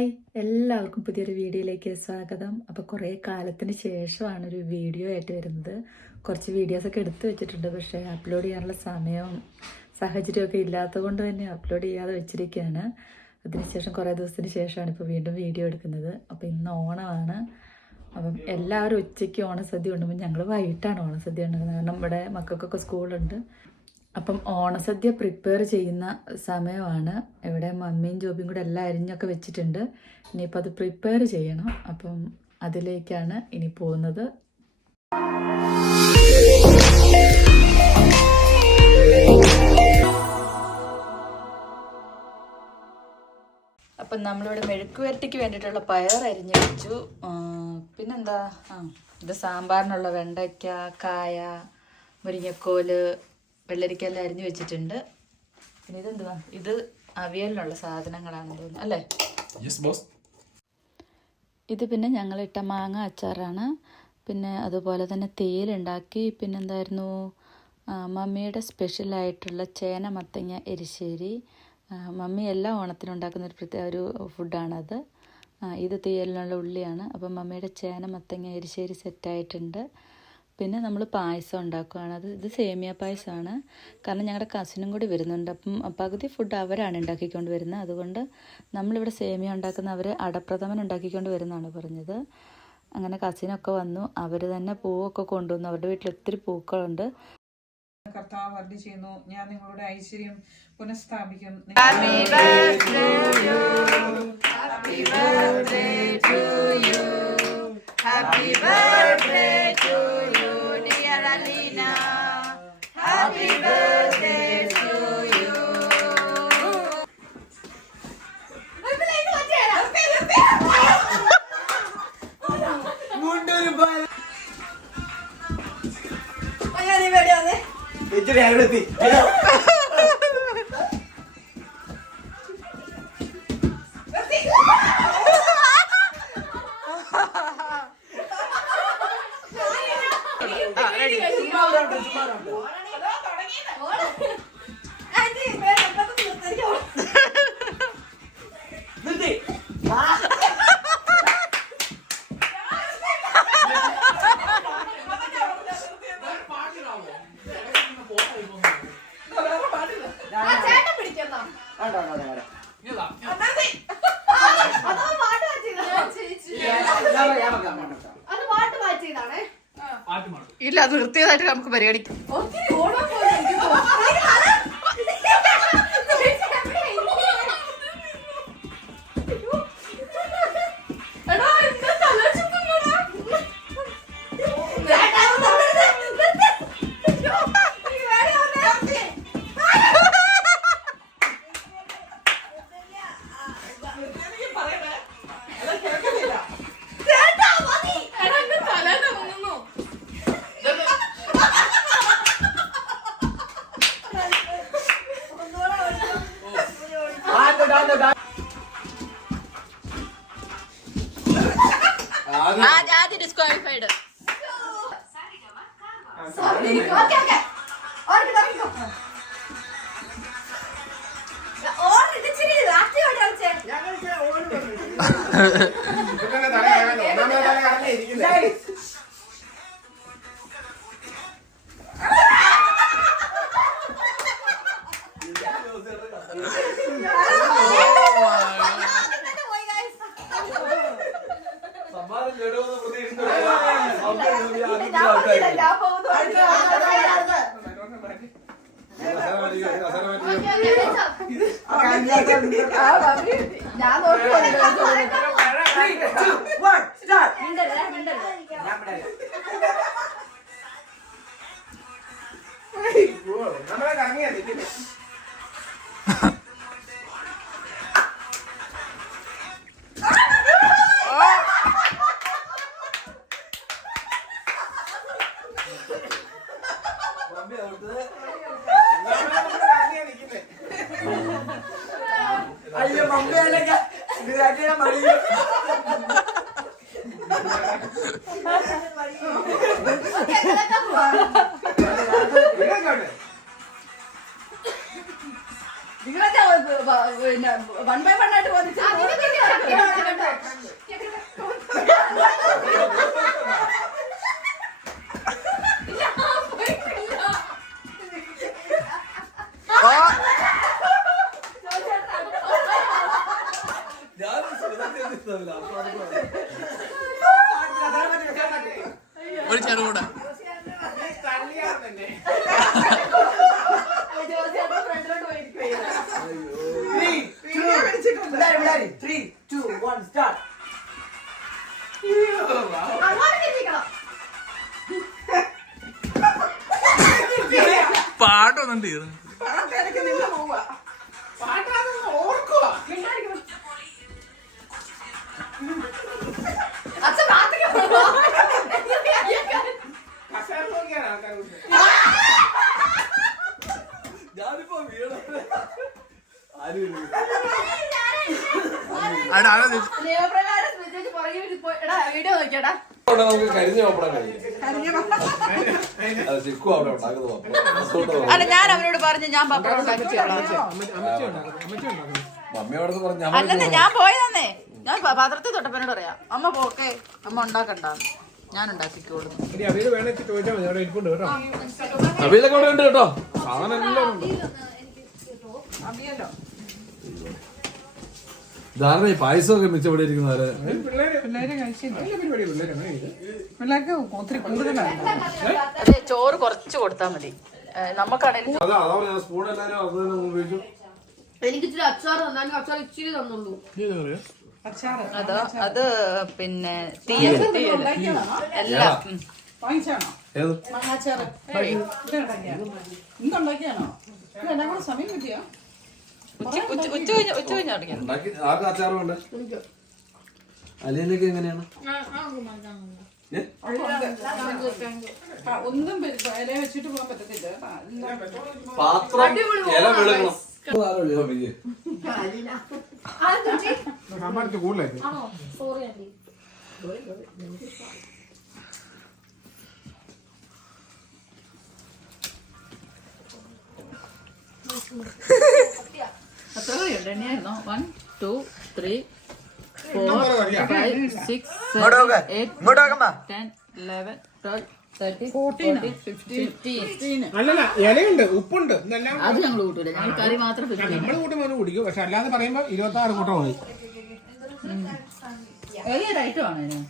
Hi. എല്ലാവർക്കും പുതിയൊരു വീഡിയോയിലേക്ക് സ്വാഗതം. അപ്പോൾ കുറേ കാലത്തിന് ശേഷമാണ് ഒരു വീഡിയോ ആയിട്ട് വരുന്നത്. കുറച്ച് വീഡിയോസൊക്കെ എടുത്തു വെച്ചിട്ടുണ്ട്. പക്ഷേ അപ്ലോഡ് ചെയ്യാനുള്ള സമയവും സാഹചര്യമൊക്കെ ഇല്ലാത്തത് കൊണ്ട് തന്നെ അപ്ലോഡ് ചെയ്യാതെ വെച്ചിരിക്കുകയാണ്. അതിനുശേഷം കുറേ ദിവസത്തിന് ശേഷമാണ് ഇപ്പോൾ വീണ്ടും വീഡിയോ എടുക്കുന്നത്. അപ്പോൾ ഇന്ന് ഓണമാണ്. അപ്പം എല്ലാവരും ഉച്ചയ്ക്ക് ഓണസദ്യ ഉണ്ടുമ്പോൾ ഞങ്ങൾ വൈകിട്ടാണ് ഓണസദ്യ ഉണ്ടാകുന്നത് കാരണം ഇവിടെ മക്കൾക്കൊക്കെ സ്കൂളുണ്ട്. അപ്പം ഓണസദ്യ പ്രിപ്പയർ ചെയ്യുന്ന സമയമാണ്. ഇവിടെ മമ്മിയും ജോബിയും കൂടെ എല്ലാം അരിഞ്ഞൊക്കെ വെച്ചിട്ടുണ്ട്. ഇനിയിപ്പോൾ അത് പ്രിപ്പയർ ചെയ്യണം. അപ്പം അതിലേക്കാണ് ഇനി പോകുന്നത്. അപ്പം നമ്മളിവിടെ മെഴുക്ക് വരട്ടിക്ക് വേണ്ടിയിട്ടുള്ള പയർ അരിഞ്ഞു വെച്ചു. പിന്നെന്താ? ആ ഇത് സാമ്പാറിനുള്ള വെണ്ടയ്ക്ക കായ മുരിങ്ങക്കോൽ വെള്ളരിക്കെല്ലാം അരിഞ്ഞു വെച്ചിട്ടുണ്ട്. പിന്നെ ഇതെന്തുവാ? ഇത് അവിയലിനുള്ള സാധനങ്ങളാണെന്ന് തോന്നുന്നു അല്ലേ? യെസ് ബോസ് ഇത് പിന്നെ ഞങ്ങളിട്ട മാങ്ങ അച്ചാറാണ്. പിന്നെ അതുപോലെ തന്നെ തേയിലുണ്ടാക്കി പിന്നെന്തായിരുന്നു മമ്മിയുടെ സ്പെഷ്യലായിട്ടുള്ള ചേന മത്തങ്ങ എരിശ്ശേരി. മമ്മി എല്ലാ ഓണത്തിനും ഉണ്ടാക്കുന്ന ഒരു പ്രത്യേക ഒരു ഫുഡാണത് ഇത് തേയിലിനുള്ള ഉള്ളിയാണ്. അപ്പം മമ്മിയുടെ ചേന മത്തങ്ങ എരിശ്ശേരി സെറ്റായിട്ടുണ്ട് പിന്നെ നമ്മൾ പായസം ഉണ്ടാക്കുകയാണ്. അത് ഇത് സേമിയ പായസമാണ്. കാരണം ഞങ്ങളുടെ കസിനും കൂടി വരുന്നുണ്ട്. അപ്പം പകുതി ഫുഡ് അവരാണ് ഉണ്ടാക്കിക്കൊണ്ട് വരുന്നത്. അതുകൊണ്ട് നമ്മളിവിടെ സേമിയ ഉണ്ടാക്കുന്ന അവർ അടപ്രഥമൻ ഉണ്ടാക്കിക്കൊണ്ട് വരുന്നതാണ് പറഞ്ഞത്. അങ്ങനെ കസിനൊക്കെ വന്നു. അവർ തന്നെ പൂവൊക്കെ കൊണ്ടുവന്നു. അവരുടെ വീട്ടിൽ ഒത്തിരി പൂക്കളുണ്ട്. കർത്താവ് ചെയ്യുന്നു. ഞാൻ നിങ്ങളുടെ ഐശ്വര്യം പുനഃസ്ഥാപിക്കും ഇച്ചിരി ഇല്ല അത് വൃത്തിയതായിട്ട് നമുക്ക് പരിഗണിക്കാം. ആദ്യം, ആദ്യം, ഡിസ്ക്വാളിഫൈഡ് ഇവരുടെ ഞാൻ വിടാം. നമ്മളെ കറങ്ങിയാ അയ്യോ മതി നിങ്ങളൊക്കെ പിന്നെ വൺ ബൈ വൺ ആയിട്ട് വന്നിട്ട് ഒരു ചെറുകൂടെ. പാട്ടൊന്നും തീർന്നു അല്ല ഞാൻ അവരോട് പറഞ്ഞു ഞാൻ പപ്പടം അല്ലെന്ന് ഞാൻ പോയതന്നേ. ഞാൻ പാത്രത്തിൽ തൊട്ടപ്പനോട് പറയാം. അമ്മ പോക്കെ അമ്മ ഉണ്ടാക്കണ്ട ഞാൻ ഉണ്ടാക്കിക്കോളും. അവിടെ ഉണ്ട് കേട്ടോ. സാധനം എല്ലാം ഉണ്ട്. ധാരണ പായസമൊക്കെ മിച്ചപ്പെടെ ഇരിക്കുന്നവരെ പിള്ളേര് കഴിച്ചില്ല. പിള്ളേർക്ക് ഒത്തിരി കൂടുതലാണ് അതെ ചോറ് കുറച്ച് കൊടുത്താൽ മതി. ഉപയോഗിക്കും എനിക്ക് ഇച്ചിരി അച്ചാർ തന്നാലും അച്ചാർ ഇച്ചിരി തന്നുള്ളൂ. അച്ചാറ് അത് അത് പിന്നെ തീയൽ തീയൽ എല്ലാം ഇന്നുണ്ടാക്കിയാണോ സമയം കിട്ടിയോ? ഉണ്ടാക്കി ആർക്ക് അച്ചാറും ഉണ്ട് അലിയനൊക്കെ എങ്ങനെയാണ്? ഒന്നും പെ- ഇല വെച്ചിട്ട് പോകാൻ പറ്റത്തില്ല. പാത്രം ഇല വെളുക്കണം. വിജയ് എത്ര കറിയുണ്ട് എണ്ണയായിരുന്നോ one two three four five six seven eight ten eleven twelve thirty fourteen fifteen അല്ലല്ല ഇലയുണ്ട് ഉപ്പുണ്ട് ഇതെല്ലാം അത് ഞങ്ങൾ കൂട്ടൂല. ഞങ്ങൾ കറി മാത്രം ഫിഫ്റ്റീൻ നമ്മൾ കൂട്ടുമ്പോൾ കുടിക്കും. പക്ഷെ അല്ലാതെ പറയുമ്പോൾ ഇരുപത്തി ആറ് കൂട്ടം മതി. ഏത് ഐറ്റം ആണ് ഇതിന്